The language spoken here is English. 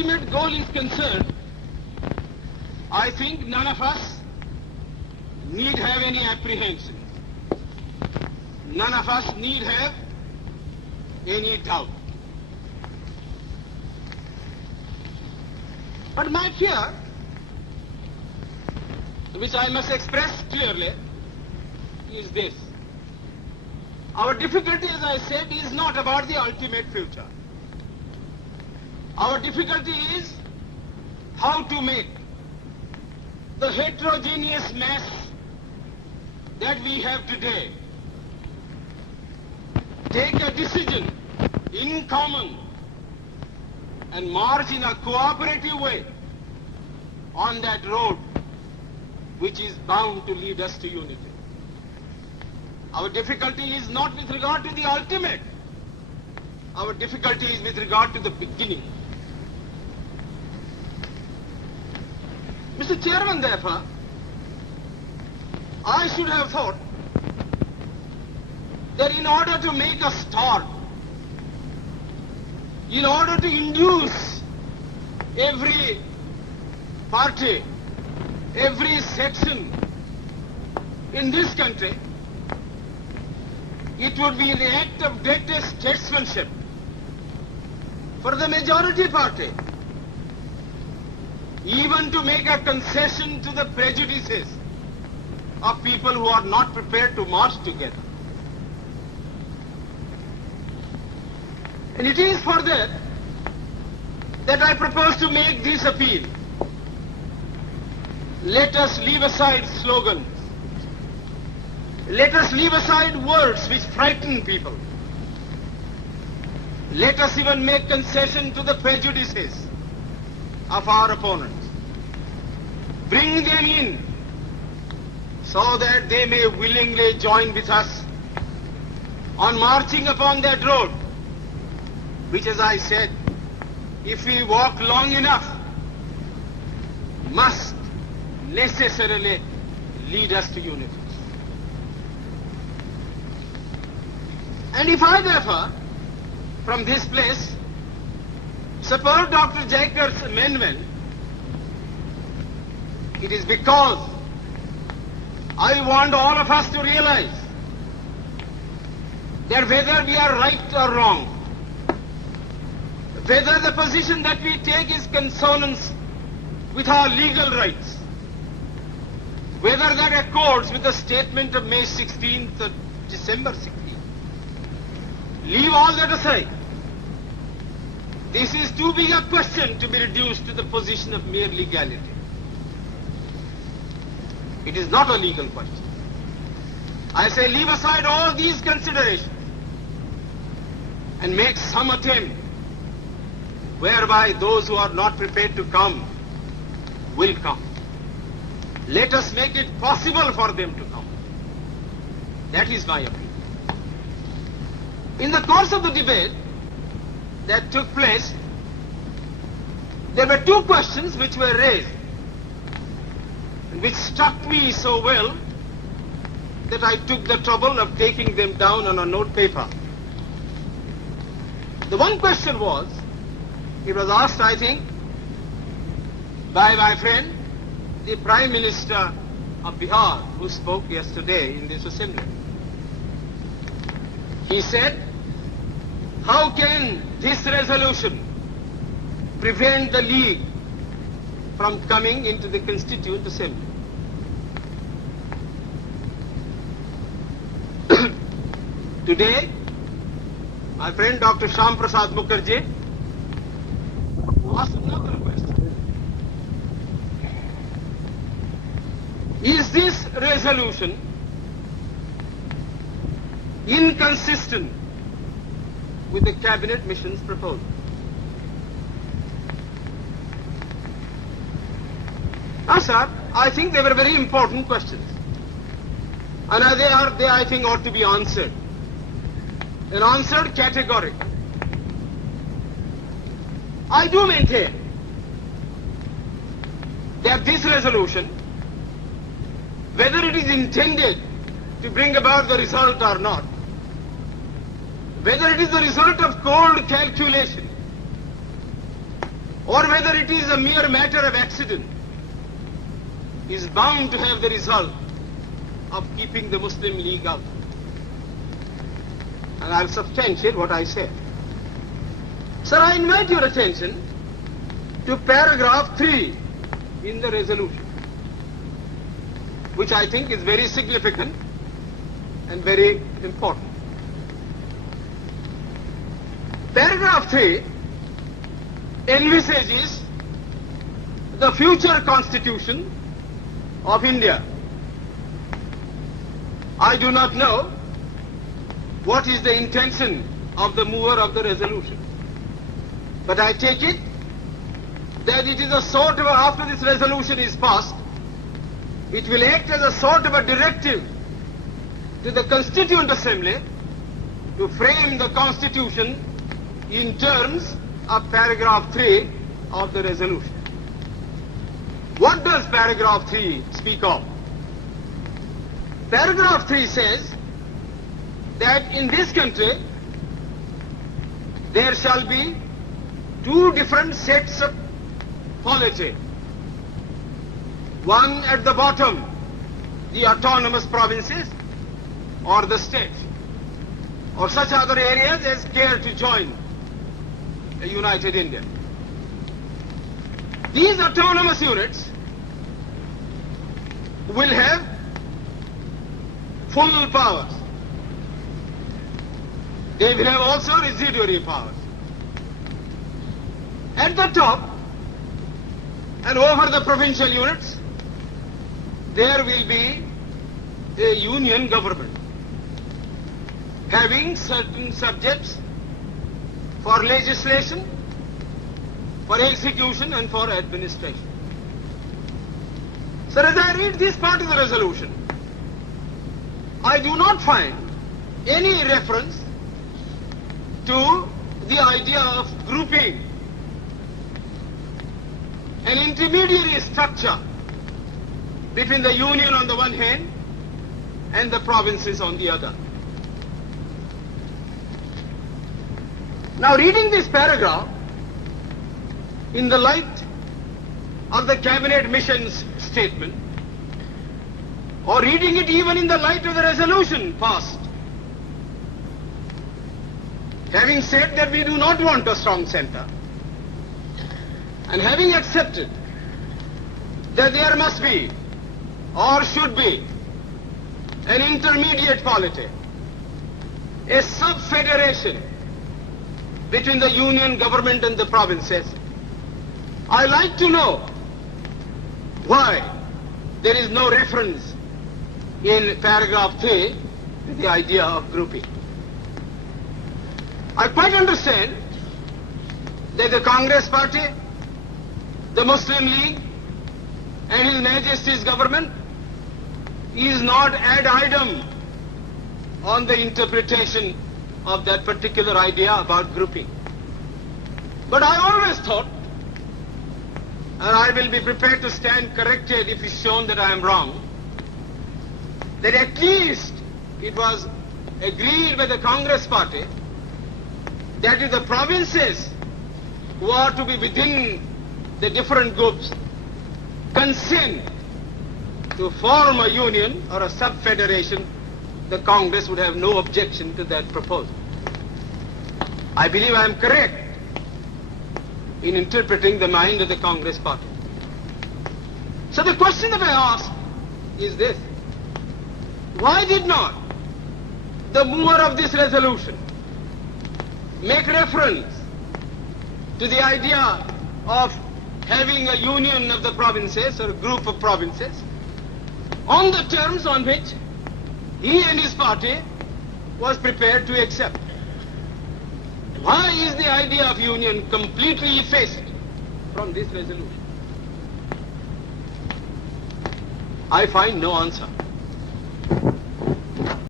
ultimate goal is concerned, I think none of us need have any apprehension. None of us need have any doubt. But my fear, which I must express clearly, is this. Our difficulty, as I said, is not about the ultimate future. Our difficulty is how to make the heterogeneous mass that we have today take a decision in common and march in a cooperative way on that road which is bound to lead us to unity. Our difficulty is not with regard to the ultimate. Our difficulty is with regard to the beginning. Mr. Chairman, therefore, I should have thought that in order to make a start, in order to induce every party, every section in this country, it would be the act of greatest statesmanship for the majority party even to make a concession to the prejudices of people who are not prepared to march together. And it is for that I propose to make this appeal. Let us leave aside slogans. Let us leave aside words which frighten people. Let us even make concession to the prejudices of our opponents. Bring them in so that they may willingly join with us on marching upon that road, which, as I said, if we walk long enough, must necessarily lead us to unity. And if I, therefore, from this place, support Dr. Jacob's amendment, it is because I want all of us to realize that whether we are right or wrong, whether the position that we take is consonance with our legal rights, whether that accords with the statement of May 16th or December 16th, leave all that aside. This is too big a question to be reduced to the position of mere legality. It is not a legal question. I say leave aside all these considerations and make some attempt whereby those who are not prepared to come will come. Let us make it possible for them to come. That is my appeal. In the course of the debate that took place, there were two questions which were raised, which struck me so well that I took the trouble of taking them down on a note paper. The one question was, it was asked, I think, by my friend, the Prime Minister of Bihar, who spoke yesterday in this assembly. He said, how can this resolution prevent the League from coming into the Constituent Assembly? Today, my friend Dr. Shyam Prasad Mukherjee asked another question. Is this resolution inconsistent with the Cabinet Mission's proposal? Now, sir, I think they were very important questions. And they I think, ought to be answered. And answered categorically. I do maintain that this resolution, whether it is intended to bring about the result or not, whether it is the result of cold calculation or whether it is a mere matter of accident, is bound to have the result of keeping the Muslim League out. And I'll substantiate what I said. Sir, I invite your attention to paragraph 3 in the resolution, which I think is very significant and very important. Paragraph 3 envisages the future constitution of India. I do not know what is the intention of the mover of the resolution, but I take it that it is a sort of, after this resolution is passed, it will act as a sort of a directive to the Constituent Assembly to frame the Constitution in terms of paragraph 3 of the resolution. What does paragraph 3 speak of? Paragraph 3 says that in this country there shall be two different sets of polity. One at the bottom, the autonomous provinces or the state, or such other areas as care to join a united India. These autonomous units will have full powers. They will have also residuary powers. At the top and over the provincial units, there will be a union government having certain subjects for legislation, for execution and for administration. So as I read this part of the resolution, I do not find any reference to the idea of grouping an intermediary structure between the union on the one hand and the provinces on the other. Now, reading this paragraph in the light of the cabinet mission's statement, or reading it even in the light of the resolution passed, having said that we do not want a strong center, and having accepted that there must be or should be an intermediate polity, a sub-federation between the union government and the provinces, I like to know why there is no reference in paragraph 3 to the idea of grouping. I quite understand that the Congress Party, the Muslim League and His Majesty's government is not ad idem on the interpretation of that particular idea about grouping. But I always thought, and I will be prepared to stand corrected if it's shown that I am wrong, that at least it was agreed by the Congress Party that if the provinces who are to be within the different groups consent to form a union or a sub-federation, the Congress would have no objection to that proposal. I believe I am correct in interpreting the mind of the Congress Party. So the question that I ask is this: why did not the mover of this resolution make reference to the idea of having a union of the provinces or a group of provinces on the terms on which he and his party was prepared to accept? Why is the idea of union completely effaced from this resolution? I find no answer.